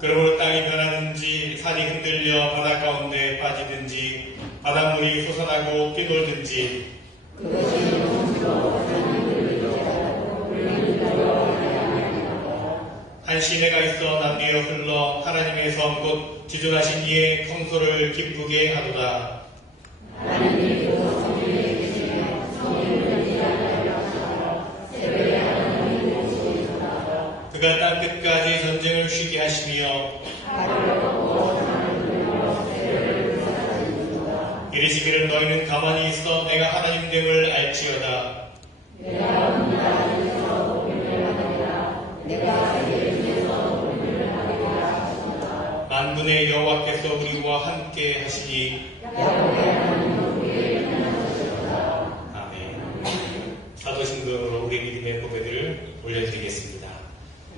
그러므로 땅이 변하든지 산이 흔들려 바다 가운데 빠지든지 바닷물이 솟아나고 뛰놀든지 한 시내가 있어 남미에 흘러 하나님의 성 곧 지존하신 이의 성소를 기쁘게 하도다. 그가 땅 끝까지 전쟁을 쉬게 하시며 이르시기를 너희는 가만히 있어 내가 하나님 됨을 알지어다. 만군의 여호와께서 우리와 함께 하시니 아멘. 사도신경으로 우리 믿음의 고백을 올려드리겠습니다.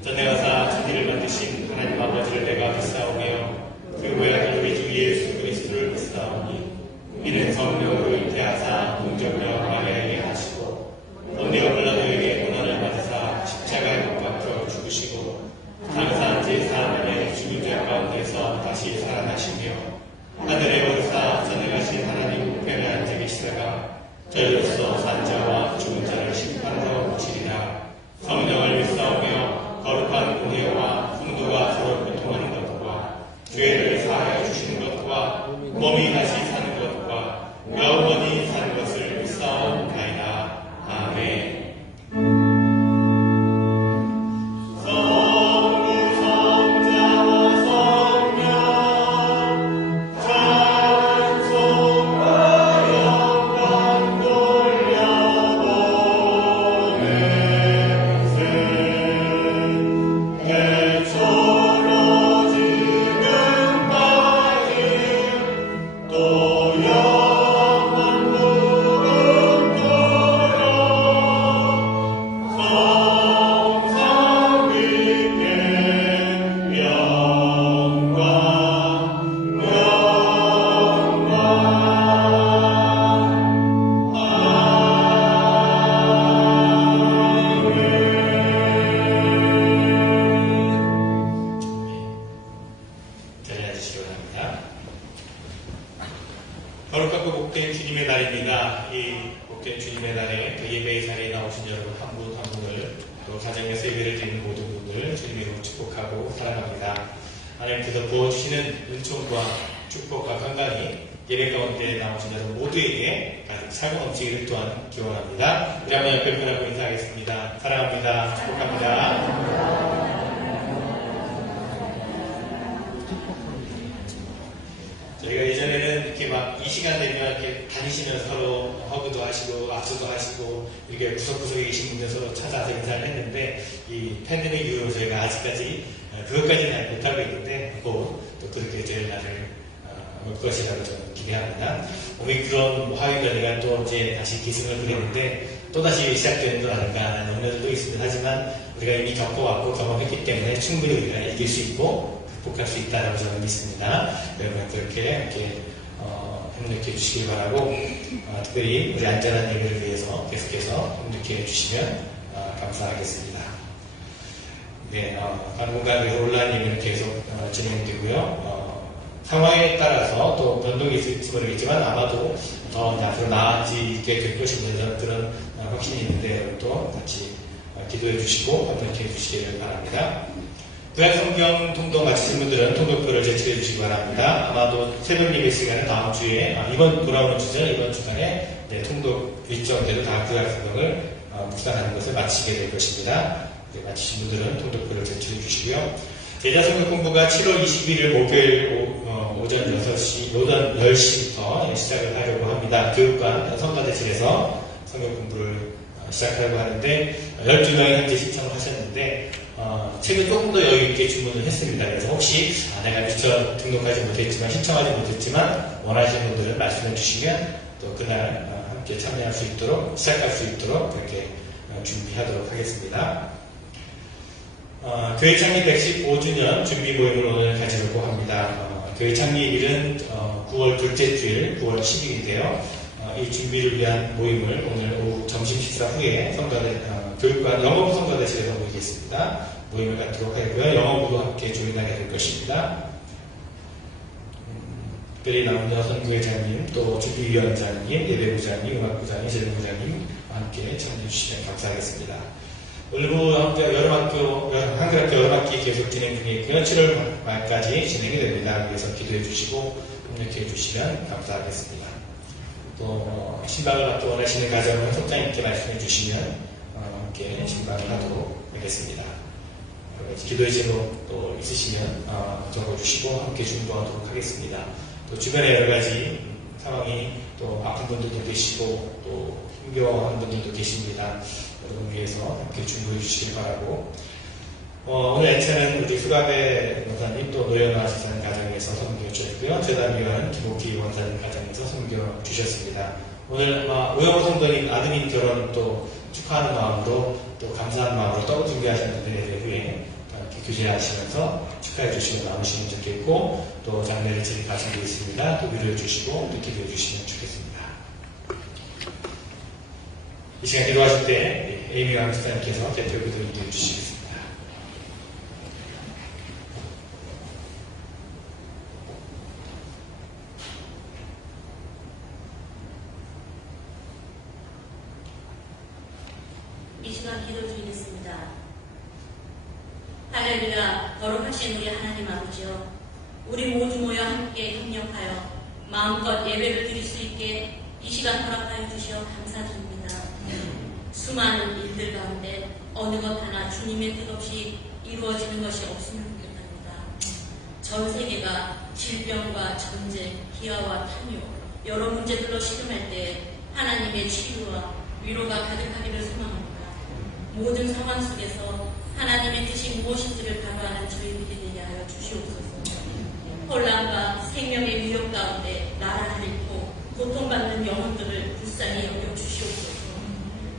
전에 가사 천지를 만드신 하나님 아버지를 내가 믿사오며 그 외아들 우리 주 예수 그리스도를 믿사오니 이는 성령으로 잉태하사 동정녀 마리아에게 하시고 본디오 빌라도에게 고난을 받으사 십자가에 못 박혀 죽으시고 장사한 지 4년에 죽은 자 가운데서 다시 살아나시며 하늘에 오르사 전능하신 하나님 우편에 앉아 계시다가 저희로서 산자와 죽은 자를 심판하러 오시리라. 성령을 믿사오며 거룩한 공예와 성도가 서로 교통하는 것과 죄를 사하여 주시는 것과 몸이 다시 사는 것과 영원히 사는 것을 믿사옵나이다. 아멘. 거룩하고 복된 주님의 날입니다. 이 복된 주님의 날에 예배의 자리에 나오신 여러분 한 분 한 분을 또 가정에서 예배를 드리는 모든 분을 주님의 이름으로 축복하고 사랑합니다. 하나님께서 부어주시는 은총과 축복과 건강이 예배 가운데 나오신 여러분 모두에게 가득 살고 넘치기를 또한 기원합니다. 우리 한번 옆에 분하고 인사하겠습니다. 사랑합니다. 축복합니다. 저희가 예전에는 이렇게 막 이 시간 되면 이렇게 다니시면서 서로 허그도 하시고 악수도 하시고 이렇게 구석구석에 계신 분들 서로 찾아서 인사를 했는데 이 팬데믹 이후로 저희가 아직까지 그것까지는 못하고 있는데 곧 또 그렇게 될 날을 올 것이라고 저는 기대합니다. 오미크론 화유 변이가 또 이제 다시 기승을 부리는데 또다시 시작되는 건 아닌가 하는 염려도 있습니다. 하지만 우리가 이미 겪어왔고 경험했기 때문에 충분히 우리가 이길 수 있고 극복할 수 있다고 저는 믿습니다. 여러분 그렇게 이렇게 협력해 주시기 바라고 특별히 우리 안전한 예배를 위해서 계속해서 협력해 주시면 감사하겠습니다. 네, 당분간 온라인 예배는 계속 진행되고요. 상황에 따라서 또 변동이 있을지 모르겠지만 아마도 더 앞으로 나아지게 될 것입니다. 그런 확신이 있는데 여러분도 같이 기도해 주시고 협력해 주시기를 바랍니다. 구약성경 통독 마치신 분들은 통독표를 제출해 주시기 바랍니다. 아마도 새벽 예배 시간은 다음 주에 이번 돌아오는 주죠. 이번 주간에 통독 일정대로 다 구약성경을 묵상하는 것을 마치게 될 것입니다. 마치신 분들은 통독표를 제출해 주시고요. 제자성경 공부가 7월 21일 목요일 오전 10시부터 시작을 하려고 합니다. 교육관 성가대실에서 성경 공부를 시작하려고 하는데 12명이 현재 신청을 하셨는데 책을 조금 더 여유있게 주문을 했습니다. 그래서 혹시 내가 미처 등록하지 못했지만 신청하지 못했지만 원하시는 분들은 말씀해 주시면 또 그날 함께 참여할 수 있도록 시작할 수 있도록 그렇게 준비하도록 하겠습니다. 교회 창립 115주년 준비 모임을 오늘 가지려고 합니다. 교회 창립일은 9월 둘째 주일 9월 10일인데요. 이 준비를 위한 모임을 오늘 오후 점심 식사 후에 교육관 영어부 성가대실에서 모이겠습니다. 모임을 갖도록 하고요. 영어부도 함께 조인하게 될 것입니다. 특별히 남녀 선교회장님, 또 준비위원장님, 예배부장님, 음악부장님, 재능부장님 함께 참여해 주시면 감사하겠습니다. 올리브 여름학교, 한글학교 여름학기 계속 진행 중에 있고요. 7월 말까지 진행이 됩니다. 그래서 기도해 주시고 협력해 주시면 감사하겠습니다. 또 신방을 받고 원하시는 가정은 속장님께 말씀해 주시면 함께 신방을 하도록 하겠습니다. 기도의 제목 또 있으시면 적어주시고 함께 중보하도록 하겠습니다. 또 주변에 여러 가지 상황이 또 아픈 분들도 계시고 또 힘겨워하는 분들도 계십니다. 여러분 위해서 함께 중보해 주시길 바라고 오늘 애체는 우리 수갑의 원사님 또 노현아 지사님 가정에서 섬겨 주셨고요. 재단위원 김옥기 원사님 가정에서 섬겨 주셨습니다. 오늘 오영호 성도님 아드님 결혼 또 축하하는 마음으로 또 감사하는 마음으로 떡을 준비하셨는데 후에 이렇게 교제하시면서 축하해 주시면 나오시면 좋겠고 또 장례를 지금 가지고 있습니다. 또 위로해 주시고 또 기도해 주시면 좋겠습니다. 이 시간 기도하실 때 에이미 왕스타님께서 대표 기도 인도해 주시겠습니다. 이 시간 기도 드리겠습니다. 할렐루야. 거룩하신 우리 하나님 아버지여, 우리 모두 모여 함께 협력하여 마음껏 예배를 드릴 수 있게 이 시간 허락하여 주시어 감사드립니다. 수많은 일들 가운데 어느 것 하나 주님의 뜻 없이 이루어지는 것이 없으면 좋겠답니다. 전 세계가 질병과 전쟁, 기아와 탐욕, 여러 문제들로 시름할 때 하나님의 치유와 위로가 가득하기를 소망합니다. 모든 상황 속에서 하나님의 뜻이 무엇인지를 바라하는 저희들이 되게 하여 주시옵소서. 혼란과 생명의 위협 가운데 나라를 잃고 고통받는 영혼들을 불쌍히 여겨 주시옵소서.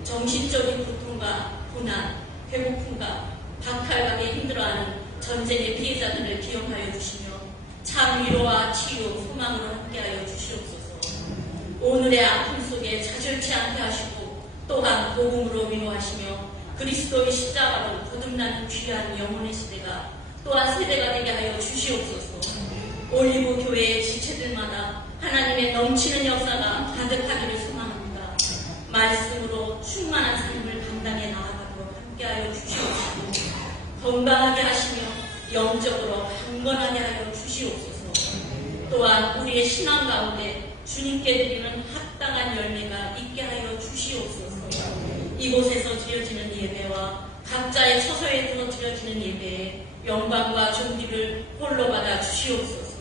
정신적인 고통과 고난, 배고픔과 박탈감에 힘들어하는 전쟁의 피해자들을 기억하여 주시며 참 위로와 치유, 소망으로 함께하여 주시옵소서. 오늘의 아픔 속에 좌절치 않게 하시고 또한 복음으로 위로하시며 그리스도의 십자가로 거듭나는 귀한 영혼의 시대가 또한 세대가 되게 하여 주시옵소서. 올리브 교회의 지체들마다 하나님의 넘치는 역사가 가득하기를 소망합니다. 말씀으로 충만한 삶을 감당해 나아가도록 함께하여 주시옵소서. 건강하게 하시며 영적으로 강건하게 하여 주시옵소서. 또한 우리의 신앙 가운데 주님께 드리는 합당한 열매가 있게 하여 주시옵소서. 이곳에서 드려지는 예배와 각자의 처소에 드려지는 예배에 영광과 존귀를 홀로 받아 주시옵소서.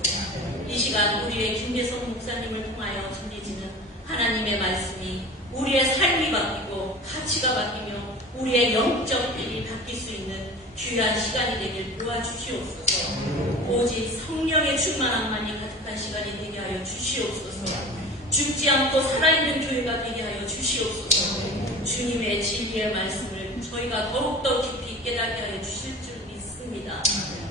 이 시간 우리의 김계성 목사님을 통하여 전해지는 하나님의 말씀이 우리의 삶이 바뀌고 가치가 바뀌며 우리의 영적 길이 바뀔 수 있는 귀한 시간이 되길 도와주시옵소서. 인도하여 주시옵소서. 오직 성령의 충만함만이 가득한 시간이 되게 하여 주시옵소서. 죽지 않고 살아있는 교회가 되게 하여 주시옵소서. 주님의 진리의 말씀을 저희가 더욱더 깊이 깨닫게 하여 주실 줄 믿습니다.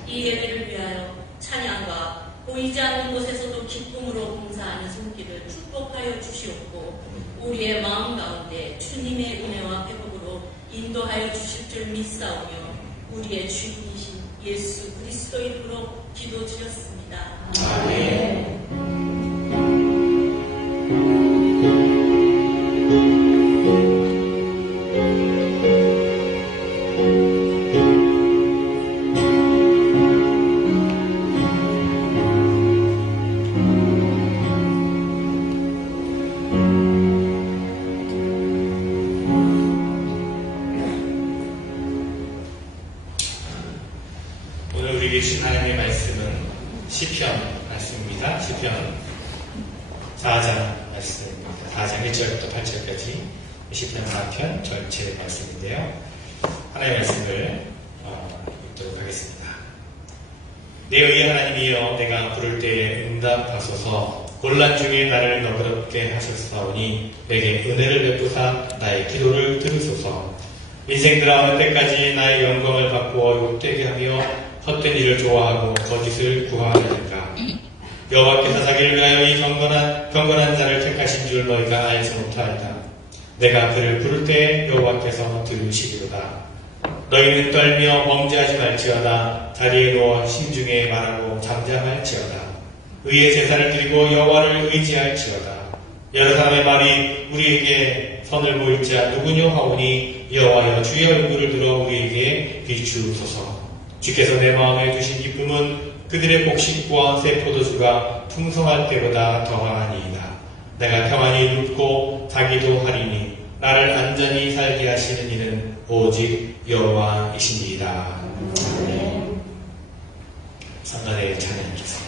이 예배를 위하여 찬양과 보이지 않는 곳에서도 기쁨으로 봉사하는 손길을 축복하여 주시옵고 우리의 마음 가운데 주님의 은혜와 회복으로 인도하여 주실 줄 믿사오며 우리의 주님이신 예수 그리스도 이름으로 기도드렸습니다. 아멘. 오늘 우리에게 주신 하나님의 말씀은 시편 말씀입니다. 시편 4장 말씀입니다. 4장 1절부터 8절까지 시편 4편 전체 말씀인데요. 하나님의 말씀을 읽도록 하겠습니다. 내 의의 하나님이여 내가 부를 때에 응답하소서. 곤란 중에 나를 너그럽게 하셨사오니 내게 은혜를 베푸사 나의 기도를 들으소서. 인생들아 어느 때까지 나의 영광을 바꾸어 욕되게 하며 헛된 일을 좋아하고 거짓을 구하느니까. 여호와께서 자기를 위하여 이 경건한 자를 택하신 줄 너희가 알지 못하리다. 내가 그를 부를 때에 여호와께서 들으시리로다. 너희는 떨며 범죄하지 말지어다. 자리에 누워 심중에 말하고 잠잠할지어다. 의의 제사를 드리고 여호와를 의지할지어다. 여러 사람의 말이 우리에게 선을 보일 자 누구뇨 하오니 여호와여 주의 얼굴을 들어 우리에게 비추소서. 주께서 내 마음에 두신 기쁨은 그들의 곡식과 새 포도주가 풍성할 때보다 더하니이다. 내가 평안히 눕고 자기도 하리니 나를 안전히 살게 하시는 이는 오직 여호와이시니이다. 아멘. 성탄의 찬양이겠습니다.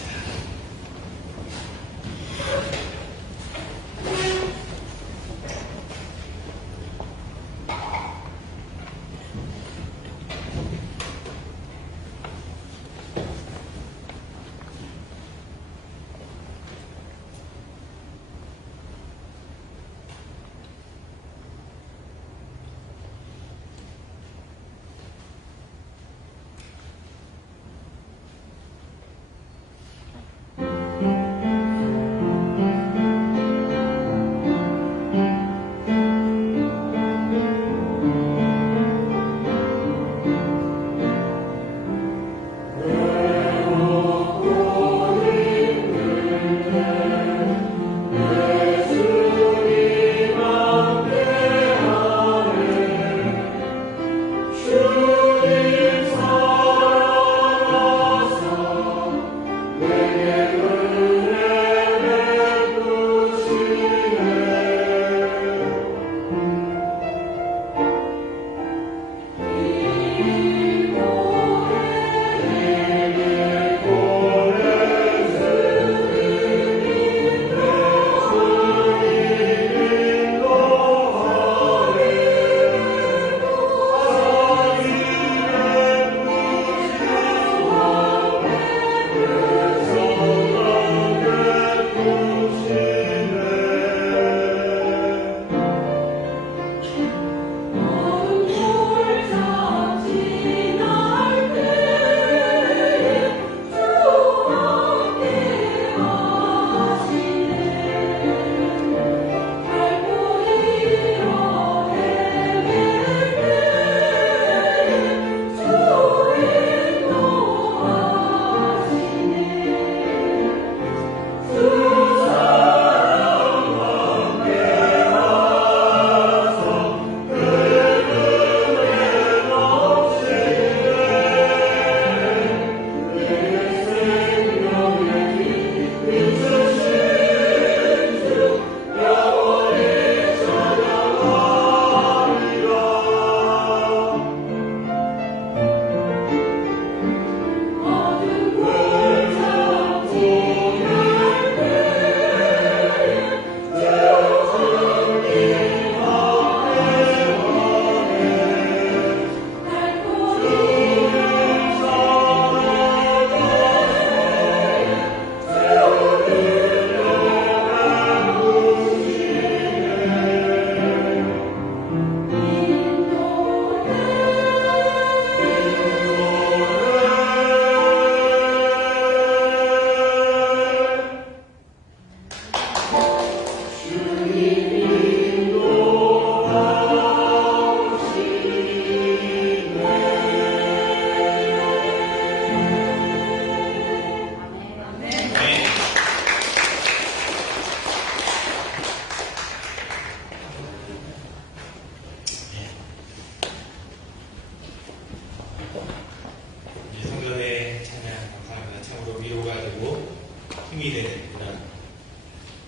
힘이 되는 그런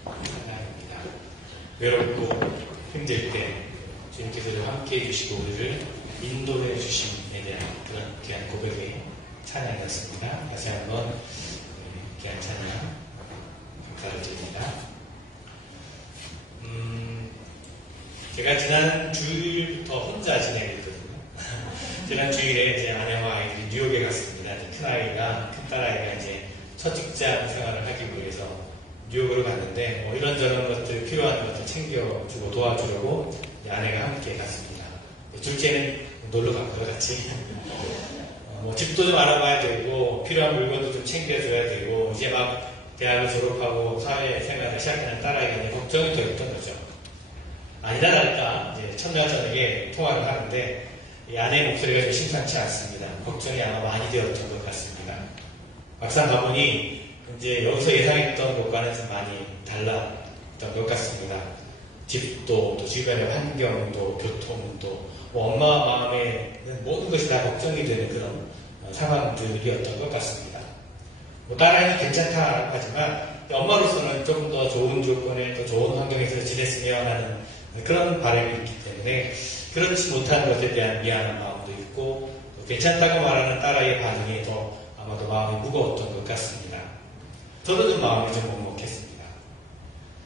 찬양입니다. 외롭고 힘들 때 주님께서 함께 해주시고 우리를 인도해 주심에 대한 그런 귀한 고백의 찬양이었습니다. 다시 한번 귀한 찬양 감사를 드립니다. 제가 지난 주일부터 혼자 지내겠거든요. 지난 주일에 제 아내와 아이들이 뉴욕에 갔습니다. 큰 딸아이가 이제 첫 직장 생활을 하기 위해서 뉴욕으로 갔는데 이런저런 것들 필요한 것들 챙겨주고 도와주려고 아내가 함께 갔습니다. 둘째는 놀러 갔고요, 같이. 집도 좀 알아봐야 되고 필요한 물건도 좀 챙겨줘야 되고 이제 막 대학을 졸업하고 사회생활을 시작하는 딸아이가 걱정이 더 있던 거죠. 아니나 다를까 이제 첫날 저녁에 통화를 하는데 이 아내의 목소리가 좀 심상치 않습니다. 걱정이 아마 많이 되었던 것 같습니다. 막상 가보니 이제 여기서 예상했던 것과는 좀 많이 달랐던 것 같습니다. 집도 또 주변의 환경도 교통도 엄마 마음에는 모든 것이 다 걱정이 되는 그런 상황들이었던 것 같습니다. 딸아이는 괜찮다 하지만 엄마로서는 조금 더 좋은 조건에 더 좋은 환경에서 지냈으면 하는 그런 바람이 있기 때문에 그렇지 못한 것에 대한 미안한 마음도 있고 괜찮다고 말하는 딸아이의 반응이 더 아마도 마음이 무거웠던 것 같습니다. 저도 좀 마음이 좀 먹먹했습니다.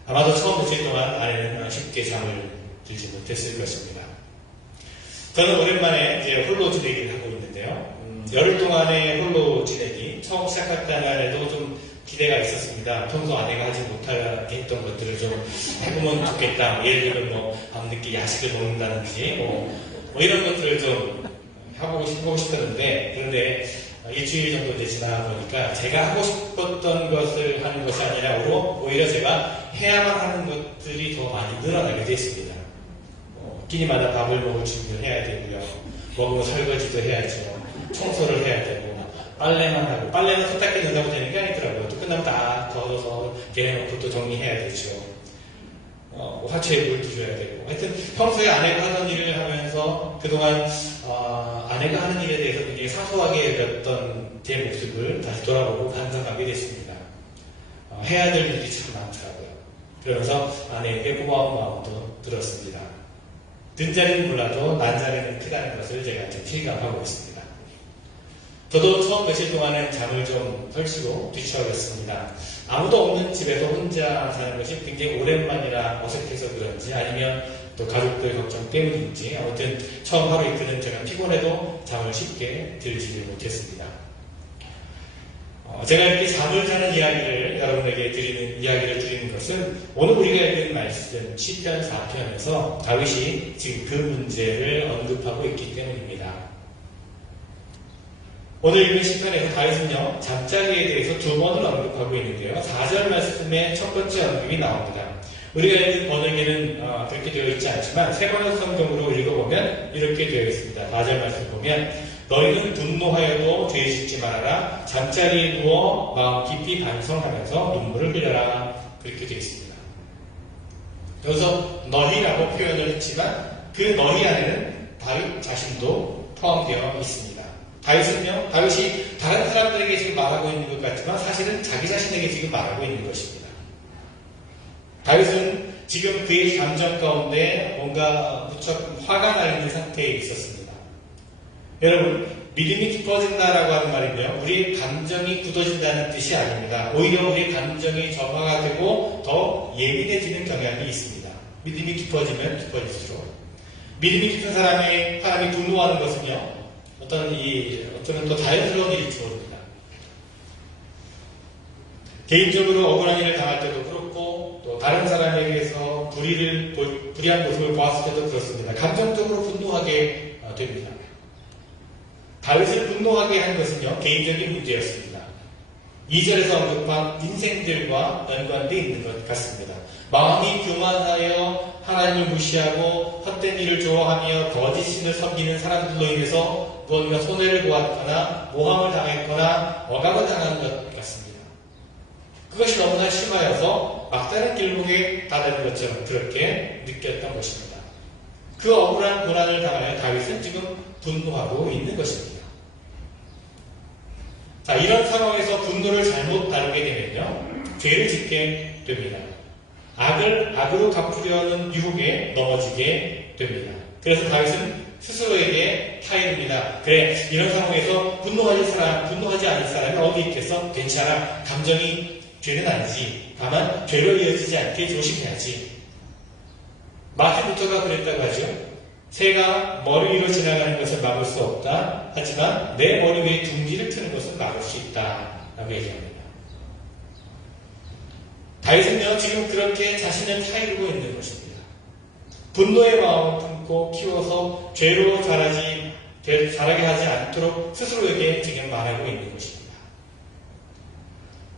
아마도 처음 며칠 동안 아내는 쉽게 잠을 들지 못했을 것입니다. 저는 오랜만에 이제 홀로 지내기를 하고 있는데요. 열흘 동안의 홀로 지내기 처음 시작할 때만해도 좀 기대가 있었습니다. 평소 아내가 하지 못하게 했던 것들을 좀 해보면 좋겠다. 예를 들면 밤늦게 야식을 먹는다든지 이런 것들을 좀 해보고 싶었는데 그런데 일주일 정도 이제 지나 보니까 제가 하고 싶었던 것을 하는 것이 아니라 오히려 제가 해야만 하는 것들이 더 많이 늘어나게 됐습니다. 끼니마다 밥을 먹을 준비를 해야 되고요. 먹으면 설거지도 해야죠. 청소를 해야 되고 빨래만 하고 빨래는 세탁기 넣는다고 되는 게 아니더라고요. 또 끝나면 다 걷어서 개내놓고 또 정리해야 되죠. 화초에 물도 줘야 되고 하여튼 평소에 아내가 하던 일을 하면서 그동안 아내가 하는 일에 대해서 굉장히 사소하게 여겼던 제 모습을 다시 돌아보고 반성하게 됐습니다. 해야 될 일이 참 많더라고요. 그러면서 아내에게 고마운 마음도 들었습니다. 든 자리는 몰라도 난 자리는 크다는 것을 제가 좀 실감하고 있습니다. 저도 처음 며칠 동안은 잠을 좀 설치고 뒤척였습니다. 아무도 없는 집에서 혼자 사는 것이 굉장히 오랜만이라 어색해서 그런지 아니면 또 가족들 걱정 때문인지 아무튼 처음 하루 이틀은 제가 피곤해도 잠을 쉽게 들지를 못했습니다. 제가 이렇게 잠을 자는 이야기를 여러분에게 드리는 것은 오늘 우리가 읽은 말씀 시편 4편에서 다윗이 지금 그 문제를 언급하고 있기 때문입니다. 오늘 읽은 시편에서 다윗은요 잠자리에 대해서 두 번을 언급하고 있는데요. 4절 말씀에 첫 번째 언급이 나옵니다. 우리가 읽은 번역에는 그렇게 되어 있지 않지만 세 번역 성경으로 읽어보면 이렇게 되어 있습니다. 4절 말씀 보면 너희는 분노하여도 죄 짓지 말아라. 잠자리에 누워 마음 깊이 반성하면서 눈물을 흘려라. 그렇게 되어 있습니다. 여기서 너희라고 표현을 했지만 그 너희 안에는 다윗 자신도 포함되어 있습니다. 다윗이 다른 사람들에게 지금 말하고 있는 것 같지만 사실은 자기 자신에게 지금 말하고 있는 것입니다. 다윗은 지금 그의 감정 가운데 뭔가 무척 화가 나 있는 상태에 있었습니다. 여러분, 믿음이 깊어진다라고 하는 말은요, 우리의 감정이 굳어진다는 뜻이 아닙니다. 오히려 우리의 감정이 점화가 되고 더 예민해지는 경향이 있습니다. 믿음이 깊어지면 깊어질수록. 믿음이 깊은 사람이 분노하는 것은요, 어쩌면 또 자연스러운 일일지 모릅니다. 개인적으로 억울한 일을 당할 때도 그렇고, 또 다른 사람에게서 불의한 모습을 보았을 때도 그렇습니다. 감정적으로 분노하게 됩니다. 다윗을 분노하게 한 것은요, 개인적인 문제였습니다. 2절에서 언급한 인생들과 연관되어 있는 것 같습니다. 마음이 교만하여 하나님을 무시하고 헛된 일을 좋아하며 거짓신을 섬기는 사람들로 인해서 무언가 손해를 보았거나 모함을 당했거나 억압을 당한 것 같습니다. 그것이 너무나 심하여서 막다른 길목에 다다는 것처럼 그렇게 느꼈던 것입니다. 그 억울한 고난을 당하여 다윗은 지금 분노하고 있는 것입니다. 자, 이런 상황에서 분노를 잘못 다루게 되면요, 죄를 짓게 됩니다. 악으로 갚으려는 유혹에 넘어지게 됩니다. 그래서 다윗은 스스로에게 타이릅니다. 그래, 이런 상황에서 분노하지 않을 사람이 어디 있겠어? 괜찮아. 감정이 죄는 아니지. 다만 죄로 이어지지 않게 조심해야지. 마틴 루터가 그랬다고 하죠. 새가 머리 위로 지나가는 것을 막을 수 없다. 하지만 내 머리 위에 둥지를 트는 것은 막을 수 있다. 라고 얘기합니다. 다윗은요, 지금 그렇게 자신을 타이르고 있는 것입니다. 분노의 마음을 품고 키워서 죄로 자라게 하지 않도록 스스로에게 지금 말하고 있는 것입니다.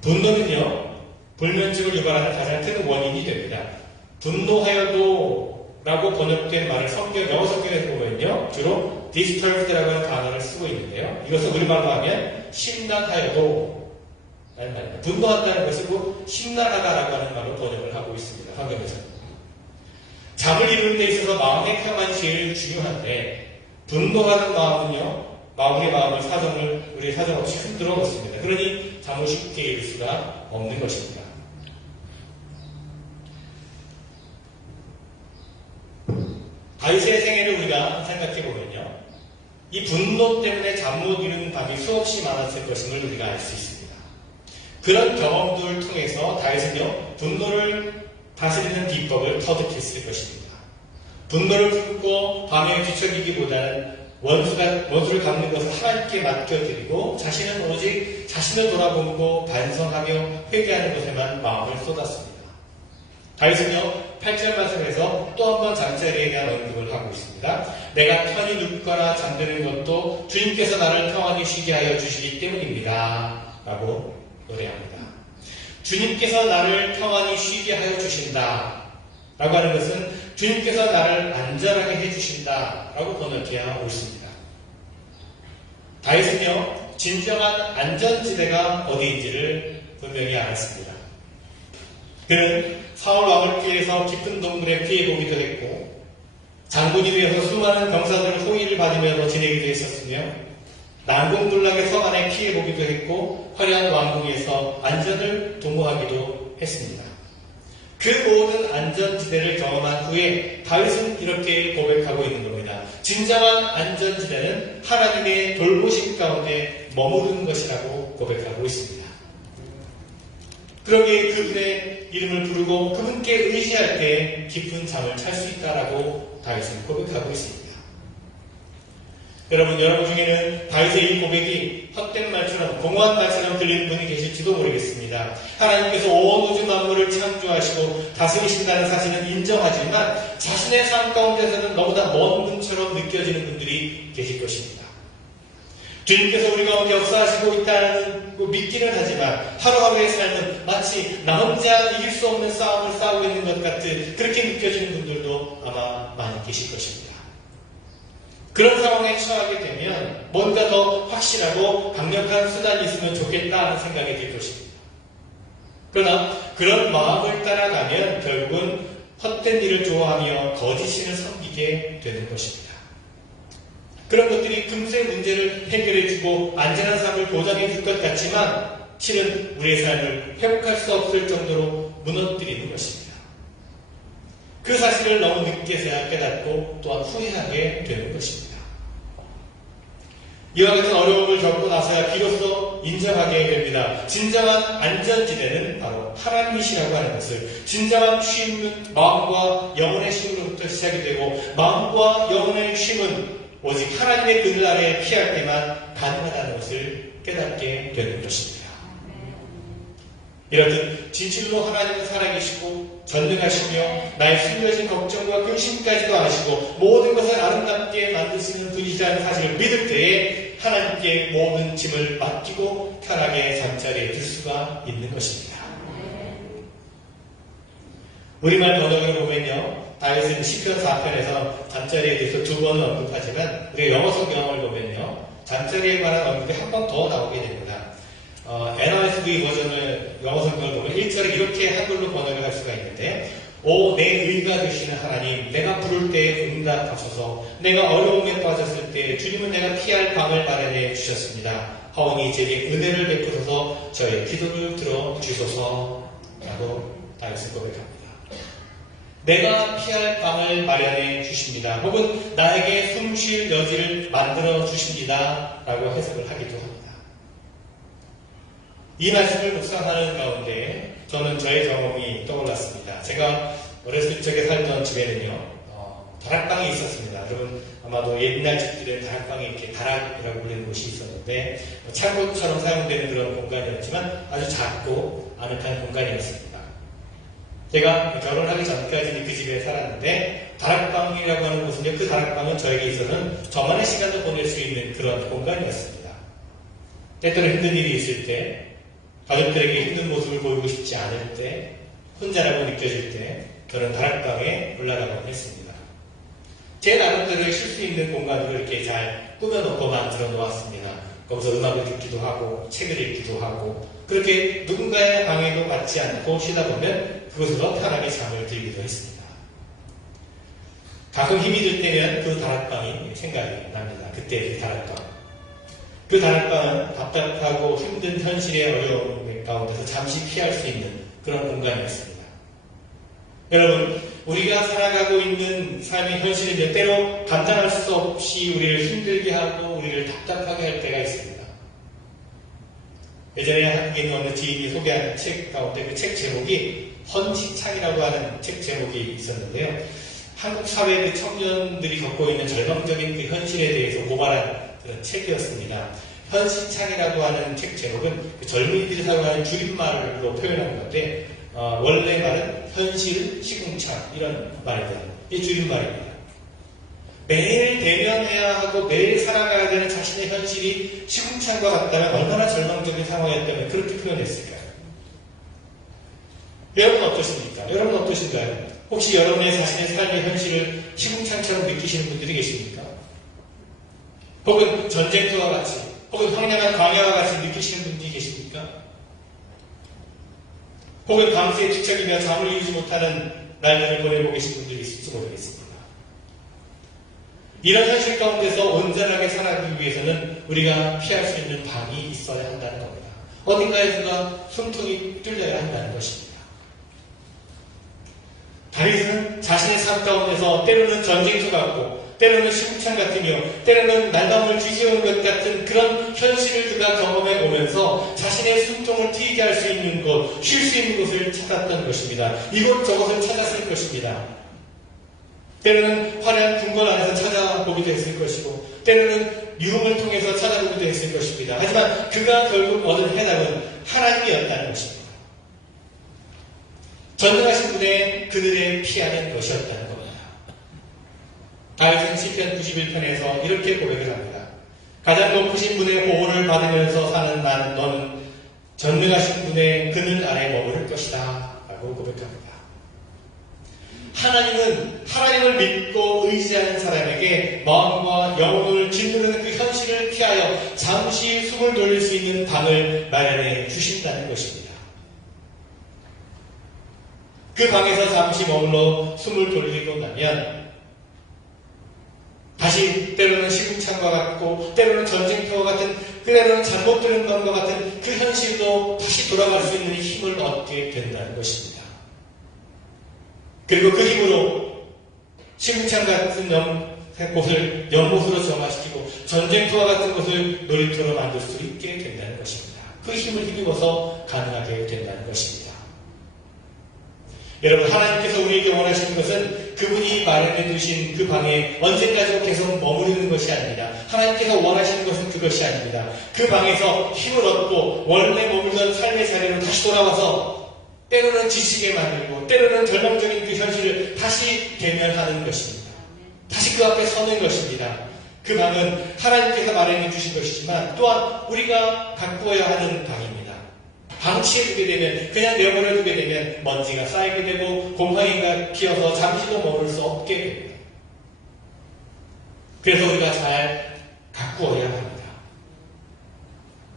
분노는요, 불면증을 유발하는 가장 큰 원인이 됩니다. 분노하여도 라고 번역된 말을 영어 성경에서 보면요, 주로 disturbed라고 하는 단어를 쓰고 있는데요. 이것을 우리말로 하면 심란하여도 라는 말입니다. 분노한다는 것을 심란하다라고 하는 말로 번역을 하고 있습니다. 성경에서는. 잠을 이루는 데 있어서 마음의 평안이 제일 중요한데, 분노하는 마음은요, 우리의 마음을 우리의 사정 없이 흔들어 놓습니다. 그러니 잠을 쉽게 이룰 수가 없는 것입니다. 다윗의 생애를 우리가 생각해 보면요, 이 분노 때문에 잠 못 이루는 밤이 수없이 많았을 것임을 우리가 알 수 있습니다. 그런 경험들을 통해서 다윗은요, 분노를 다스리는 비법을 터득했을 것입니다. 분노를 품고 밤에 뒤척이기보다는 원수를 갚는 것을 하나님께 맡겨드리고 자신은 오직 자신을 돌아보고 반성하며 회개하는 것에만 마음을 쏟았습니다. 다윗은요, 8절 말씀에서 또 한 번 잠자리에 대한 언급을 하고 있습니다. 내가 편히 눕거나 잠드는 것도 주님께서 나를 평안히 쉬게 하여 주시기 때문입니다. 라고 노래합니다. 주님께서 나를 평안히 쉬게 하여 주신다. 라고 하는 것은 주님께서 나를 안전하게 해주신다. 라고 번역해야 옳습니다. 다윗은요, 진정한 안전지대가 어디인지를 분명히 알았습니다. 그는 사울 왕을 피해서 깊은 동굴에 피해 보기도 했고, 장군이 되어서 수많은 병사들의 호의를 받으면서 지내기도 했었으며, 난공불락의 성 안에 피해 보기도 했고, 화려한 왕궁에서 안전을 도모하기도 했습니다. 그 모든 안전지대를 경험한 후에 다윗은 이렇게 고백하고 있는 겁니다. 진정한 안전지대는 하나님의 돌보심 가운데 머무르는 것이라고 고백하고 있습니다. 그러기에 그분의 이름을 부르고 그분께 의지할 때 깊은 잠을 잘 수 있다라고 다윗은 고백하고 있습니다. 여러분 중에는 다윗의 이 고백이 헛된 말처럼 공허한 말처럼 들리는 분이 계실지도 모르겠습니다. 하나님께서 온 우주 만물을 창조하시고 다스리신다는 사실은 인정하지만 자신의 삶 가운데서는 너무나 먼 분처럼 느껴지는 분들이 계실 것입니다. 주님께서 우리 가운데 역사하시고 있다는 믿기는 하지만 하루하루의 삶은 마치 나 혼자 이길 수 없는 싸움을 싸우고 있는 것 같은 그렇게 느껴지는 분들도 아마 많이 계실 것입니다. 그런 상황에 처하게 되면 뭔가 더 확실하고 강력한 수단이 있으면 좋겠다 하는 생각이 들 것입니다. 그러나 그런 마음을 따라가면 결국은 헛된 일을 좋아하며 거짓신을 섬기게 되는 것입니다. 그런 것들이 금세 문제를 해결해주고 안전한 삶을 보장해줄 것 같지만 실은 우리의 삶을 회복할 수 없을 정도로 무너뜨리는 것입니다. 그 사실을 너무 늦게서야 깨닫고 또한 후회하게 되는 것입니다. 이와 같은 어려움을 겪고 나서야 비로소 인정하게 됩니다. 진정한 안전지대는 바로 하나님이시라고 하는 것을, 진정한 쉼은 마음과 영혼의 쉼으로부터 시작이 되고 마음과 영혼의 쉼은 오직 하나님의 그늘 아래 피할 때만 가능하다는 것을 깨닫게 되는 것입니다. 이렇듯 진실로 하나님은 살아계시고 전능하시며 나의 숨겨진 걱정과 근심까지도 아시고 모든 것을 아름답게 만드시는 분이시라는 사실을 믿을 때에 하나님께 모든 짐을 맡기고 편하게 잠자리에 들 수가 있는 것입니다. 우리말 번역을 보면요, 다윗은 시편 4편에서 잠자리에 대해서 2번 언급하지만 우리가 영어 성경을 보면요, 잠자리에 관한 언급이 한 번 더 나오게 됩니다. NIV 버전을 영어 성경을 보면 1절에 이렇게 한글로 번역을 할 수가 있는데, 오 내 의가 되시는 하나님, 내가 부를 때 응답하소서. 내가 어려움에 빠졌을 때 주님은 내가 피할 방을 마련해 주셨습니다. 하오니 제게 은혜를 베푸소서. 저의 기도를 들어주소서. 라고 다윗은 고백합니다. 내가 피할 방을 마련해 주십니다. 혹은 나에게 숨 쉴 여지를 만들어 주십니다. 라고 해석을 하기도 합니다. 이 말씀을 묵상하는 가운데 저는 저의 경험이 떠올랐습니다. 제가 어렸을 적에 살던 집에는요, 다락방이 있었습니다. 여러분 아마도 옛날 집들은 다락방이 이렇게 다락이라고 불리는 곳이 있었는데 창고처럼 사용되는 그런 공간이었지만 아주 작고 아늑한 공간이었습니다. 제가 결혼하기 전까지는 그 집에 살았는데 다락방이라고 하는 곳은요, 그 다락방은 저에게 있어서는 저만의 시간을 보낼 수 있는 그런 공간이었습니다. 때때로 힘든 일이 있을 때, 가족들에게 힘든 모습을 보이고 싶지 않을 때, 혼자라고 느껴질 때 저는 다락방에 올라가곤 했습니다. 제 나름대로 쉴 수 있는 공간으로 이렇게 잘 꾸며놓고 만들어 놓았습니다. 거기서 음악을 듣기도 하고 책을 읽기도 하고 그렇게 누군가의 방해도 받지 않고 쉬다 보면 그곳에서 편하게 잠을 들기도 했습니다. 가끔 힘이 들 때면 그 다락방이 생각이 납니다. 그때 그 다락방. 그 다락방은 답답하고 힘든 현실의 어려움 가운데서 잠시 피할 수 있는 그런 공간이었습니다. 여러분, 우리가 살아가고 있는 삶의 현실은 때로 감당할 수 없이 우리를 힘들게 하고 우리를 답답하게 할 때가 있습니다. 예전에 한국에 있는 어느 지인이 소개한 책 가운데 그 책 제목이 헌시창이라고 하는 책 제목이 있었는데요. 한국 사회 그 청년들이 겪고 있는 절망적인 그 현실에 대해서 고발한 그런 책이었습니다. 헌시창이라고 하는 책 제목은 그 젊은이들이 사용하는 줄임말로 표현한 건데 원래 말은 현실, 시궁창 이런 말들, 이 줄임말입니다. 매일 대면해야 하고 매일 살아가야 되는 자신의 현실이 시궁창과 같다면 얼마나 절망적인 상황이었다면 그렇게 표현했을까요? 여러분 어떠십니까? 여러분 어떠신가요? 혹시 여러분의 자신의 삶의 현실을 시궁창처럼 느끼시는 분들이 계십니까? 혹은 전쟁터와 같이, 혹은 황량한 광야와 같이 느끼시는 분들이 계십니까? 혹은 밤새 뒤척이며 잠을 이루지 못하는 날들을 보내고 계신 분들이 있을지 모르겠습니다. 이런 현실 가운데서 온전하게 살아가기 위해서는 우리가 피할 수 있는 방이 있어야 한다는 겁니다. 어딘가에서가 숨통이 뚫려야 한다는 것입니다. 다윗은 자신의 삶 가운데서 때로는 전쟁터 같고 때로는 시궁창 같으며 때로는 날밤을 뒤지어오는 것 같은 그런 현실을 그가 경험해 오면서 자신의 숨통을 트이게 할 수 있는 곳, 쉴 수 있는 곳을 찾았던 것입니다. 이곳저곳을 찾았을 것입니다. 때로는 화려한 궁궐 안에서 찾아보기도 했을 것이고 때로는 유흥을 통해서 찾아보기도 했을 것입니다. 하지만 그가 결국 얻은 해답은 하나님이었다는 것입니다. 전능하신 분의 그들의 피하는 것이었다는 겁니다. 다윗은 시편 91편에서 이렇게 고백을 합니다. 가장 높으신 분의 보호를 받으면서 사는 너는 전능하신 분의 그늘 아래 머무를 것이다 라고 고백합니다. 하나님을 믿고 의지하는 사람에게 마음과 영혼을 짓누르는 그 현실을 피하여 잠시 숨을 돌릴 수 있는 방을 마련해 주신다는 것입니다. 그 방에서 잠시 머물러 숨을 돌리고 나면 다시 때로는 시궁창과 같고 때로는 전쟁터와 같은 때로는 잘못 들은 것과 같은 그 현실도 다시 돌아갈 수 있는 힘을 얻게 된다는 것입니다. 그리고 그 힘으로 시궁창 같은 곳을 연못으로 정화시키고 전쟁터와 같은 곳을 놀이터로 만들 수 있게 된다는 것입니다. 그 힘을 힘입어서 가능하게 된다는 것입니다. 여러분, 하나님께서 우리에게 원하시는 것은 그분이 마련해 두신 그 방에 언제까지 계속 머무르는 것이 아닙니다. 하나님께서 원하시는 것은 그것이 아닙니다. 그 방에서 힘을 얻고 원래 머물던 삶의 자리로 다시 돌아와서 때로는 지치게 만들고 때로는 절망적인 그 현실을 다시 대면하는 것입니다. 다시 그 앞에 서는 것입니다. 그 방은 하나님께서 마련해 주신 것이지만 또한 우리가 가꾸어야 하는 방입니다. 방치해두게 되면, 그냥 내버려두게 되면 먼지가 쌓이게 되고 곰팡이가 피어서 잠시도 머물 수 없게 됩니다. 그래서 우리가 잘 가꾸어야 합니다.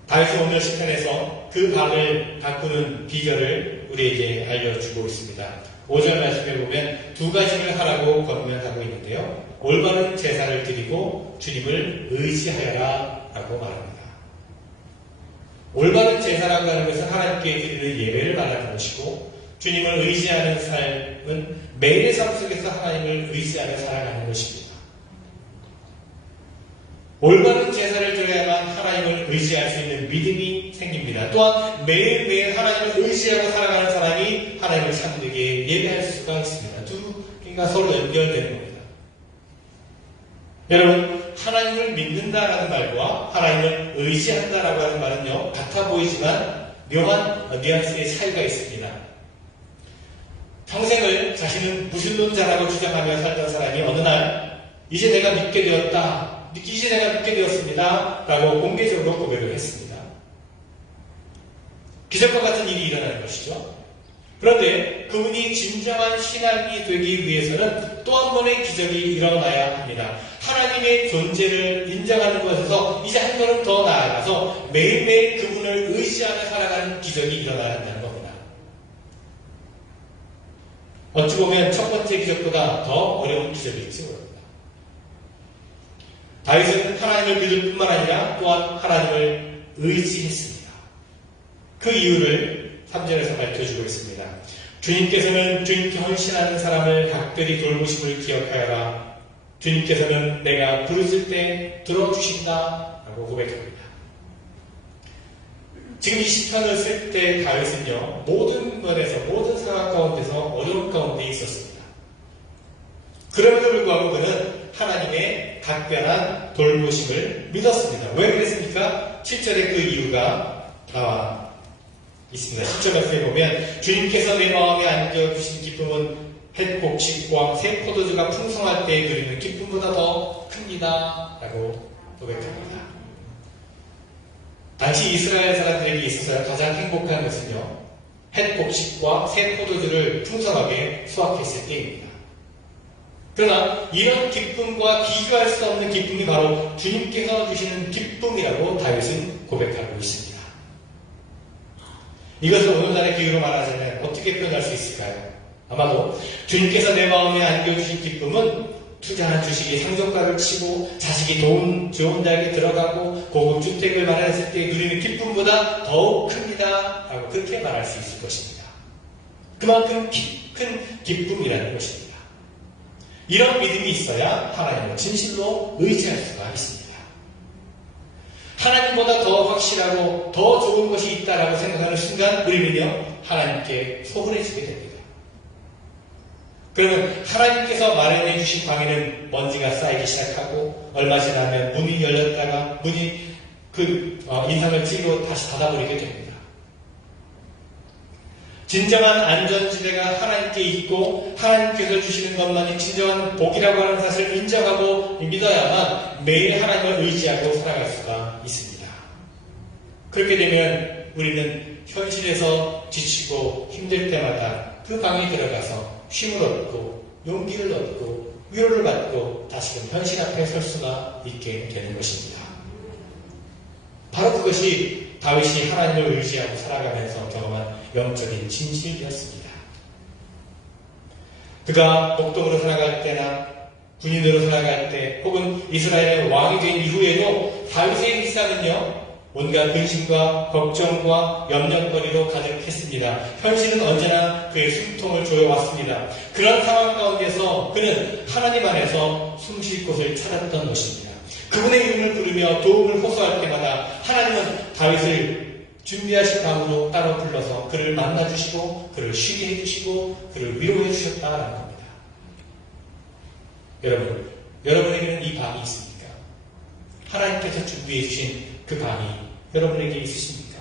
다윗은 오늘 시편에서 그 방을 가꾸는 비결을 우리에게 알려주고 있습니다. 5절 말씀에 보면 두 가지를 하라고 권면하고 있는데요. 올바른 제사를 드리고 주님을 의지하여라 라고 말합니다. 올바른 제사라고 하는 것은 하나님께 드리는 예배를 말하는 것이고 주님을 의지하는 삶은 매일의 삶 속에서 하나님을 의지하며 살아가는 것입니다. 올바른 제사를 드려야만 하나님을 의지할 수 있는 믿음이 생깁니다. 또한 매일매일 하나님을 의지하고 살아가는 사람이 하나님을 참되게 예배할 수가 있습니다. 두 개가 서로 연결되는 겁니다. 여러분, 하나님을 믿는다라는 말과 하나님을 의지한다라고 하는 말은요, 같아 보이지만 묘한 뉘앙스의 차이가 있습니다. 평생을 자신은 무신론자라고 주장하며 살던 사람이 어느 날 이제 내가 믿게 되었다, 이제 내가 믿게 되었습니다 라고 공개적으로 고백을 했습니다. 기적과 같은 일이 일어나는 것이죠. 그런데 그분이 진정한 신앙이 되기 위해서는 또 한 번의 기적이 일어나야 합니다. 하나님의 존재를 인정하는 것에서 이제 한 걸음 더 나아가서 매일매일 그분을 의지하며 살아가는 기적이 일어나야 한다는 겁니다. 어찌 보면 첫 번째 기적보다 더 어려운 기적일지 모릅니다. 다윗은 하나님을 믿을 뿐만 아니라 또한 하나님을 의지했습니다. 그 이유를 3절에서 밝혀주고 있습니다. 주님께서는 주님께 헌신하는 사람을 각별히 돌보심을 기억하여라. 주님께서는 내가 부르실 때 들어주신다 라고 고백합니다. 지금 이 시편을 쓸 때 다윗은요, 모든 면에서, 모든 상황 가운데서 어려운 가운데 있었습니다. 그럼에도 불구하고 그는 하나님의 각별한 돌보심을 믿었습니다. 왜 그랬습니까? 7절에 그 이유가 나와 있습니다. 10절 말씀에 보면 주님께서 내 마음에 안겨주신 기쁨은 햇곡식과 새 포도주가 풍성할 때에 누리는 기쁨보다 더 큽니다 라고 고백합니다. 당시 이스라엘 사람들에게 있어서 가장 행복한 것은요, 햇곡식과 새 포도주를 풍성하게 수확했을 때입니다. 그러나 이런 기쁨과 비교할 수 없는 기쁨이 바로 주님께서 주시는 기쁨이라고 다윗은 고백하고 있습니다. 이것을 오늘날의 비유로 말하자면 어떻게 표현할 수 있을까요? 아마도 주님께서 내 마음에 안겨주신 기쁨은 투자한 주식이 상종가를 치고 자식이 좋은 대학에 들어가고 고급 주택을 마련했을 때 누리는 기쁨보다 더욱 큽니다 라고 그렇게 말할 수 있을 것입니다. 그만큼 큰 기쁨이라는 것입니다. 이런 믿음이 있어야 하나님을 진실로 의지할 수가 있습니다. 하나님보다 더 확실하고 더 좋은 것이 있다라고 생각하는 순간 우리는요, 하나님께 소홀해지게 됩니다. 그러면 하나님께서 마련해 주신 방에는 먼지가 쌓이기 시작하고 얼마 지나면 문이 열렸다가 문이 인상을 찌고 다시 닫아버리게 됩니다. 진정한 안전지대가 하나님께 있고 하나님께서 주시는 것만이 진정한 복이라고 하는 사실을 인정하고 믿어야만 매일 하나님을 의지하고 살아갈 수가 있습니다. 그렇게 되면 우리는 현실에서 지치고 힘들 때마다 그 방에 들어가서 쉼을 얻고 용기를 얻고 위로를 받고 다시금 현실 앞에 설 수가 있게 되는 것입니다. 바로 그것이 다윗이 하나님을 의지하고 살아가면서 경험한 영적인 진실이었습니다. 그가 목동으로 살아갈 때나 군인으로 살아갈 때 혹은 이스라엘의 왕이 된 이후에도 다윗의 일상은요, 온갖 근심과 걱정과 염려거리로 가득했습니다. 현실은 언제나 그의 숨통을 조여왔습니다. 그런 상황 가운데서 그는 하나님 안에서 숨쉴 곳을 찾았던 것입니다. 그분의 이름을 부르며 도움을 호소할 때마다 하나님은 다윗을 준비하신 방으로 따로 불러서 그를 만나주시고 그를 쉬게 해주시고 그를 위로해 주셨다라는 겁니다. 여러분에게는 이 방이 있습니까? 하나님께서 준비해 주신 그 방이 여러분에게 있으십니까?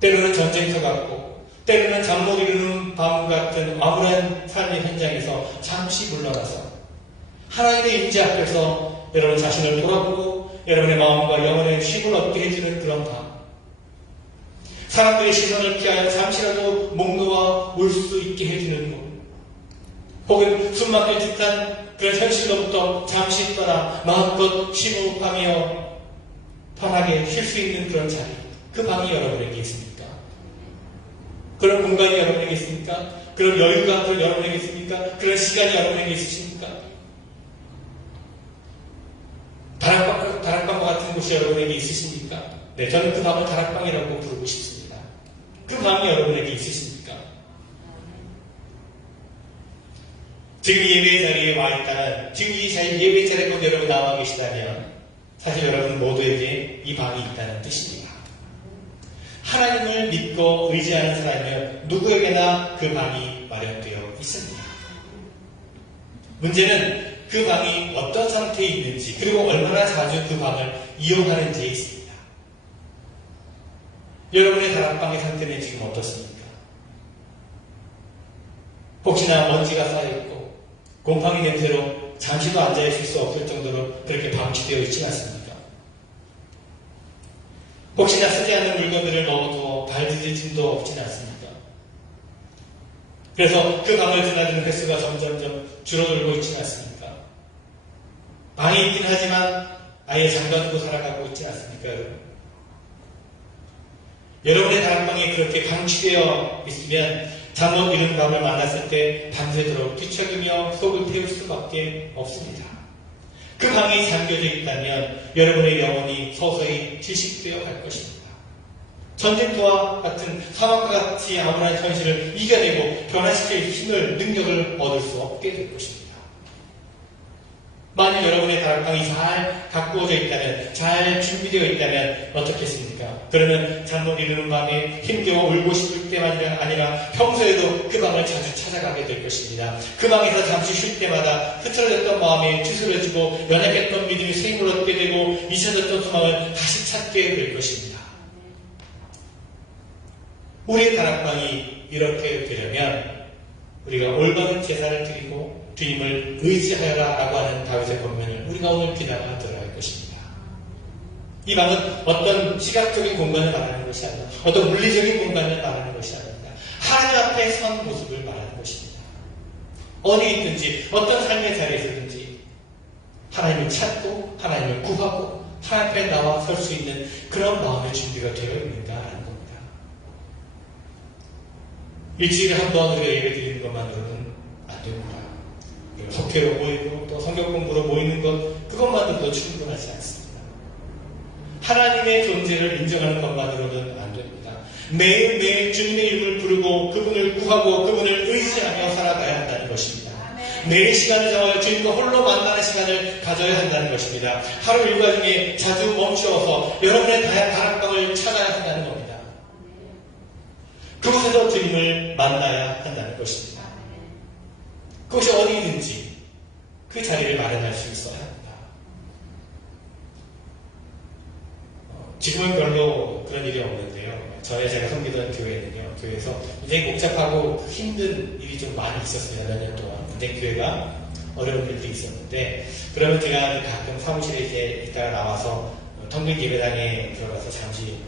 때로는 전쟁터 같고 때로는 잠 못 이루는 밤 같은 암울한 삶의 현장에서 잠시 물러나서 하나님의 임재 앞에서 여러분 자신을 돌아보고 여러분의 마음과 영혼의 쉼을 얻게 해주는 그런 밤, 사람들의 시선을 피하여 잠시라도 목 놓아 울 수 있게 해주는 곳, 혹은 숨막힐 듯한 그런 현실로부터 잠시 떠나 마음껏 심호흡하며 편하게 쉴 수 있는 그런 자리, 그 방이 여러분에게 있습니까? 그런 공간이 여러분에게 있습니까? 그런 여유가 여러분에게 있습니까? 그런 시간이 여러분에게 있으십니까? 다락방과 같은 곳이 여러분에게 있으십니까? 네, 저는 그 방을 다락방이라고 부르고 싶습니다. 그 방이 여러분에게 있으십니까? 지금 예배 자리에 와 있다면, 지금 이 예배 자리에 꼭 여러분 나와 계시다면, 사실 여러분 모두에게 이 방이 있다는 뜻입니다. 하나님을 믿고 의지하는 사람이면 누구에게나 그 방이 마련되어 있습니다. 문제는 그 방이 어떤 상태에 있는지, 그리고 얼마나 자주 그 방을 이용하는지에 있습니다. 여러분의 다락방의 상태는 지금 어떻습니까? 혹시나 먼지가 쌓여있고 곰팡이 냄새로 잠시도 앉아있을 수 없을 정도로 그렇게 방치되어 있지 않습니까? 혹시나 쓰지 않은 물건들을 넣어두어 발디딜 틈도 없지는 않습니까? 그래서 그 방을 드나드는 횟수가 점점점 줄어들고 있지는 않습니까? 방이 있긴 하지만 아예 잠가두고 살아가고 있지 않습니까, 여러분? 여러분의 다락방에 그렇게 방치되어 있으면 잠못 이룬 밤을 만났을 때 밤새도록 뒤척이며 속을 태울 수밖에 없습니다. 그 방이 잠겨져 있다면 여러분의 영혼이 서서히 질식되어 갈 것입니다. 전쟁터와 같은 사막과 같이 암울한 현실을 이겨내고 변화시킬 힘을, 능력을 얻을 수 없게 될 것입니다. 만약 여러분의 다락방이 잘 가꾸어져 있다면, 잘 준비되어 있다면 어떻겠습니까? 그러면 잠 못 이루는 밤에 힘겨워 울고 싶을 때만이 아니라 평소에도 그 방을 자주 찾아가게 될 것입니다. 그 방에서 잠시 쉴 때마다 흐트러졌던 마음이 뒤스러지고 연약했던 믿음이 새 힘을 얻게 되고 잊혀졌던 소망을 다시 찾게 될 것입니다. 우리의 다락방이 이렇게 되려면 우리가 올바른 제사를 드리고 주님을 의지하여라 라고 하는 다윗의 권면을 우리가 오늘 귀담아 들어야 할 것입니다. 이 방은 어떤 시각적인 공간을 말하는 것이 아니라, 어떤 물리적인 공간을 말하는 것이 아닙니다. 하나님 앞에 선 모습을 말하는 것입니다. 어디 있든지 어떤 삶의 자리에 있든지 하나님을 찾고 하나님을 구하고 하나님 앞에 나와 설 수 있는 그런 마음의 준비가 되어 있는가라는 겁니다. 일주일에 한 번 우리가 예배 드리는 것만으로는 안 됩니다. 속회로 모이고 또 성경 공부로 모이는 것, 그것만으로도 충분하지 않습니다. 하나님의 존재를 인정하는 것만으로는 안 됩니다. 매일매일 주님의 이름을 부르고 그분을 구하고 그분을 의지하며 살아가야 한다는 것입니다. 매일 시간을 정하여 주님과 홀로 만나는 시간을 가져야 한다는 것입니다. 하루 일과 중에 자주 멈추어서 여러분의 다락방을 찾아야 한다는 겁니다. 그곳에서 주님을 만나야 한다는 것입니다. 그것이 어디든지 그 자리를 마련할 수 있어야 합니다. 지금은 별로 그런 일이 없는데요. 제가 섬기던 교회는요, 교회에서 굉장히 복잡하고 힘든 일이 좀 많이 있었어요. 몇 년 동안. 굉장히 교회가 어려운 일도 있었는데, 그러면 제가 가끔 사무실에 이제 있다가 나와서 텅빈 예배당에 들어가서 잠시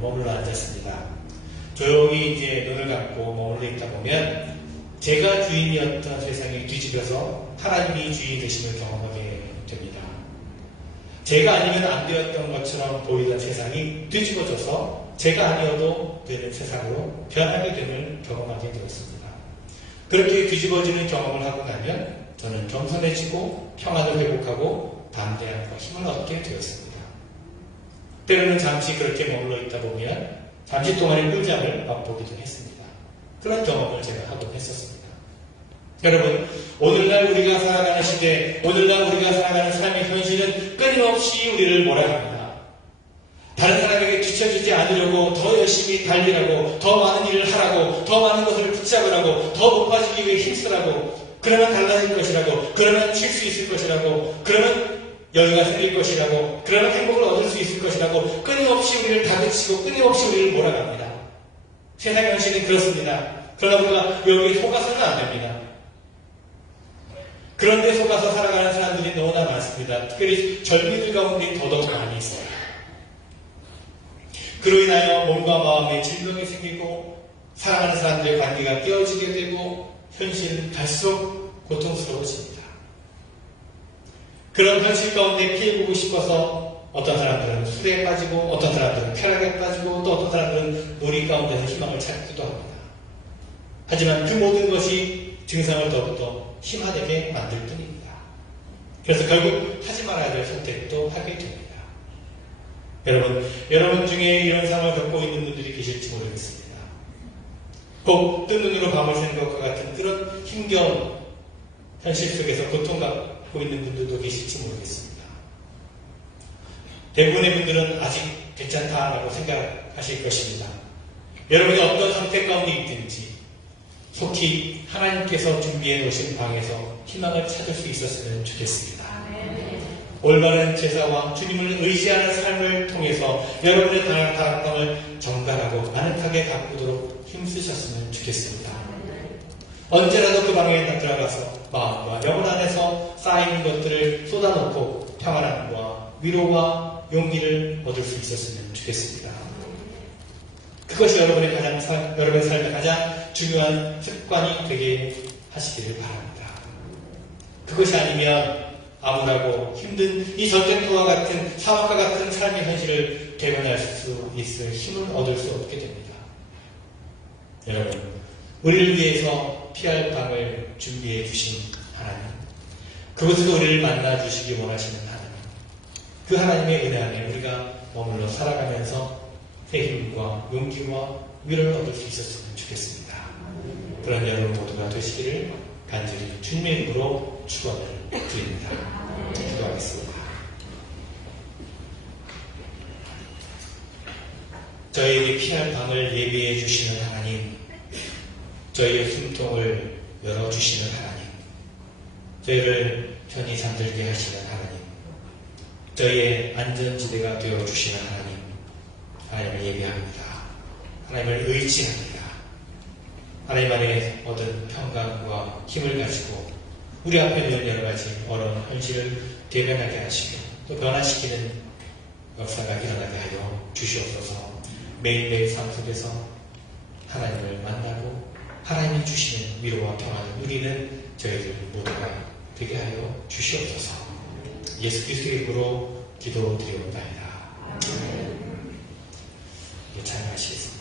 머물러 앉았습니다. 조용히 이제 눈을 감고 머물러 있다 보면 제가 주인이었던 세상이 뒤집혀서 하나님이 주인이 되심을 경험하게 됩니다. 제가 아니면 안 되었던 것처럼 보이던 세상이 뒤집어져서 제가 아니어도 되는 세상으로 변하게 됨을 경험하게 되었습니다. 그렇게 뒤집어지는 경험을 하고 나면 저는 겸손해지고 평안을 회복하고 담대함과 힘을 얻게 되었습니다. 때로는 잠시 그렇게 머물러 있다 보면 잠시 동안의 꿀잠을 맛보기도 했습니다. 그런 경험을 제가 하고 했었습니다. 여러분, 오늘날 우리가 살아가는 시대, 오늘날 우리가 살아가는 삶의 현실은 끊임없이 우리를 몰아갑니다. 다른 사람에게 뒤처지지 않으려고 더 열심히 달리라고, 더 많은 일을 하라고, 더 많은 것을 붙잡으라고, 더 높아지기 위해 힘쓰라고, 그러면 달라질 것이라고, 그러면 쉴 수 있을 것이라고, 그러면 여유가 생길 것이라고, 그러면 행복을 얻을 수 있을 것이라고 끊임없이 우리를 다그치고 끊임없이 우리를 몰아갑니다. 세상 현실은 그렇습니다. 그러나 우리가 여기에 속아서는 안 됩니다. 그런데 속아서 살아가는 사람들이 너무나 많습니다. 특별히 젊은이들 가운데 더더욱 많이 있어요. 그로 인하여 몸과 마음에 질병이 생기고 사랑하는 사람들의 관계가 깨어지게 되고 현실은 갈수록 고통스러워집니다. 그런 현실 가운데 피해보고 싶어서 어떤 사람들은 술에 빠지고 어떤 사람들은 쾌락에 빠지고 또 어떤 사람들은 놀이 가운데서 희망을 찾기도 합니다. 하지만 그 모든 것이 증상을 더욱더 심화되게 만들 뿐입니다. 그래서 결국 하지 말아야 될 선택도 하게 됩니다. 여러분 중에 이런 상황을 겪고 있는 분들이 계실지 모르겠습니다. 꼭 뜬 눈으로 밤을 새는 것과 같은 그런 힘겨운 현실 속에서 고통받고 있는 분들도 계실지 모르겠습니다. 대부분의 분들은 아직 괜찮다라고 생각하실 것입니다. 여러분이 어떤 선택 가운데 있든지 속히 하나님께서 준비해 놓으신 방에서 희망을 찾을 수 있었으면 좋겠습니다. 올바른 제사와 주님을 의지하는 삶을 통해서 여러분의 다락방을 정갈하고 아늑하게 가꾸도록 힘쓰셨으면 좋겠습니다. 언제라도 그 방에 들어가서 마음과 영혼 안에서 쌓인 것들을 쏟아놓고 평안함과 위로와 용기를 얻을 수 있었으면 좋겠습니다. 그것이 여러분의 삶의 가장 중요한 습관이 되게 하시기를 바랍니다. 그것이 아니면 암울하고 힘든 이 전쟁터와 같은 사막과 같은 삶의 현실을 대면할 수 있을 힘을 얻을 수 없게 됩니다. 여러분, 우리를 위해서 피할 방을 준비해 주신 하나님, 그곳에서 우리를 만나 주시기 원하시는 하나님, 그 하나님의 은혜 안에 우리가 머물러 살아가면서 새 힘과 용기와 위로를 얻을 수 있었으면 좋겠습니다. 그런 여러분 모두가 되시기를 간절히 주님의 이름으로 축원을 드립니다. 기도하겠습니다. 저희에게 피할 방을 예비해 주시는 하나님, 저희의 숨통을 열어주시는 하나님, 저희를 편히 잠들게 하시는 하나님, 저희의 안전지대가 되어주시는 하나님, 하나님을 예배합니다. 하나님을 의지합니다. 하나님 안에 얻은 평강과 힘을 가지고 우리 앞에 있는 여러 가지 어려운 현실을 대면하게 하시고 또 변화시키는 역사가 일어나게 하여 주시옵소서. 매일매일 삶 속에서 하나님을 만나고 하나님이 주시는 위로와 평안을 누리는 저희들 모두가 되게 하여 주시옵소서. 예수 그리스도의 이름으로 기도드리옵나이다. 찬양하시겠습니다.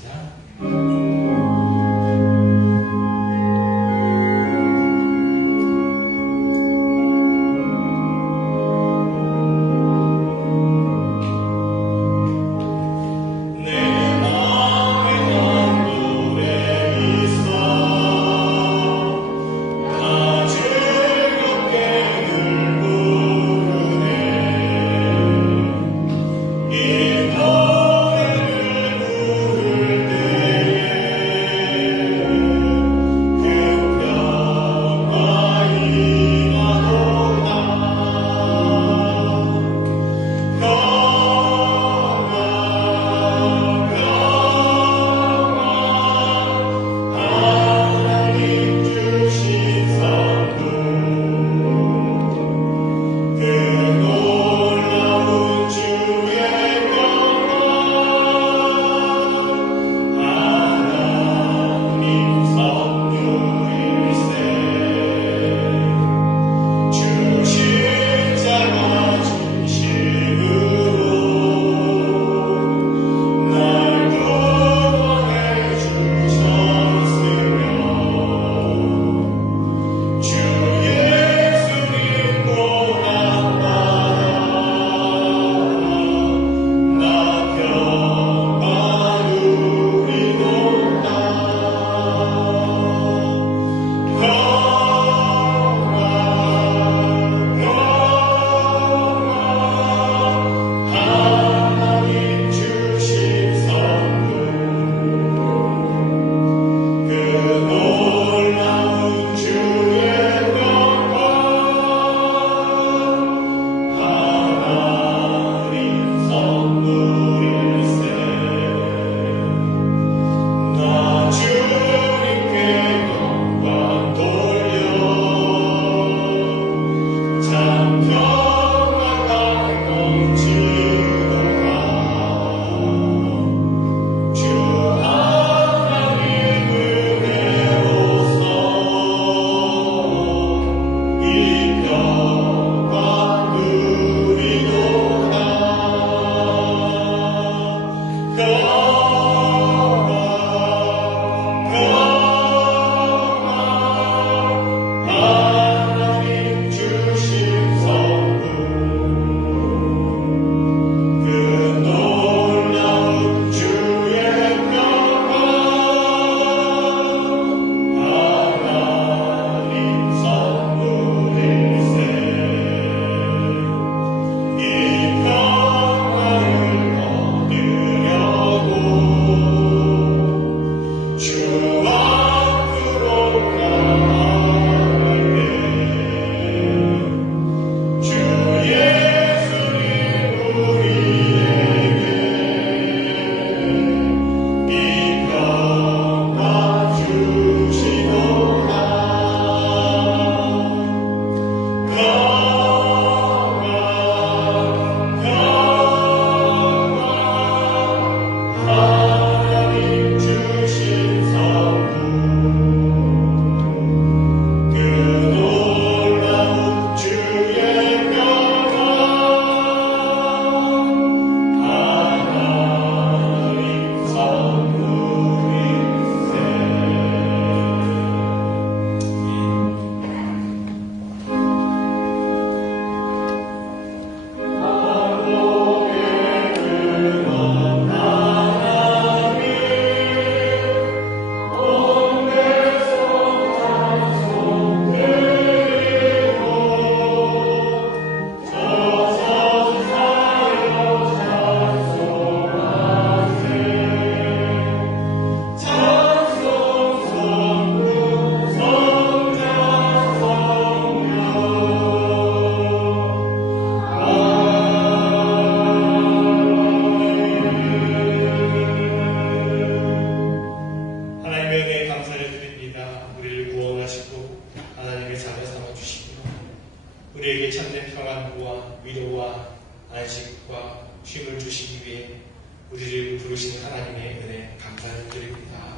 하나님의 은혜 감사를 드립니다.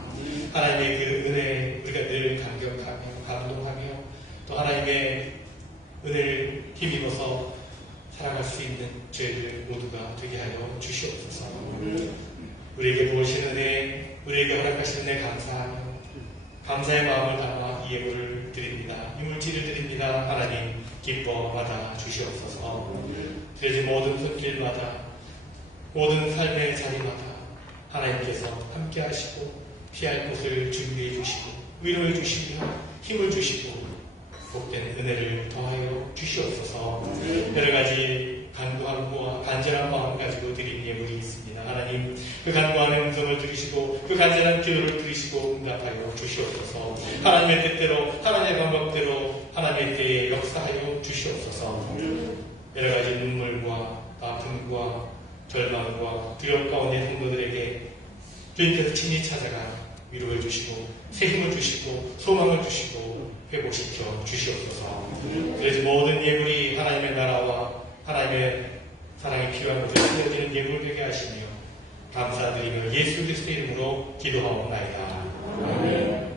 하나님의 그 은혜에 우리가 늘 감격하며 감동하며 또 하나님의 은혜를 힘입어서 살아갈 수 있는 저희들 모두가 되게 하여 주시옵소서. 우리에게 부으신 은혜, 우리에게 허락하신 은혜 감사하며 감사의 마음을 담아 이 예물을 드립니다. 이 물질을 드립니다. 하나님 기뻐 받아 주시옵소서. 드려진 모든 손길마다 모든 삶의 자리마다 하나님께서 함께 하시고 피할 곳을 준비해 주시고 위로해 주시며 힘을 주시고 복된 은혜를 더하여 주시옵소서. 여러 가지 간구함과 간절한 마음 가지고 드린 예물이 있습니다. 하나님 그 간구하는 음성을 들으시고 그 간절한 기도를 들으시고 응답하여 주시옵소서. 하나님의 뜻대로 하나님의 방법대로 하나님의 때에 역사하여 주시옵소서. 여러 가지 눈물과 아픔과 절망과 두려움 가운데 성도들에게 주님께서 친히 찾아가 위로해 주시고 새 힘을 주시고 소망을 주시고 회복시켜 주시옵소서. 그래서 모든 예물이 하나님의 나라와 하나님의 사랑이 필요한 곳에 쓰여지는 예물을 되게 하시며 감사드리며 예수 그리스도의 이름으로 기도하옵나이다. 아멘.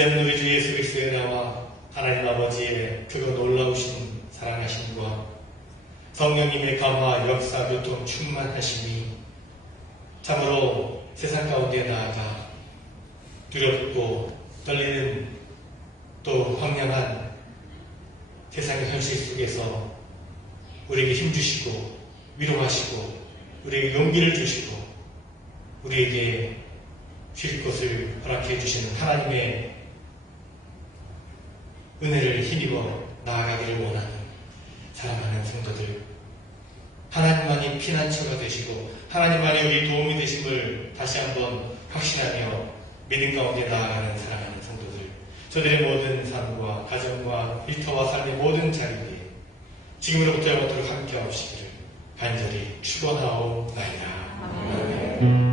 이제는 우리 주 예수 그리스도의 나와 하나님 아버지의 크고 놀라우신 사랑하심과 성령님의 감화, 역사, 교통, 충만하심이 참으로 세상 가운데 나아가 두렵고 떨리는 또 황량한 세상의 현실 속에서 우리에게 힘주시고 위로하시고 우리에게 용기를 주시고 우리에게 쉴 곳을 허락해 주시는 하나님의 은혜를 힘입어 나아가기를 원하는 사랑하는 성도들, 하나님만이 피난처가 되시고 하나님만이 우리 도움이 되심을 다시 한번 확신하며 믿음 가운데 나아가는 사랑하는 성도들, 저들의 모든 삶과 가정과 일터와 삶의 모든 자리에 지금으로부터 영원토록 함께 하시기를 간절히 축원하옵나이다. 아멘.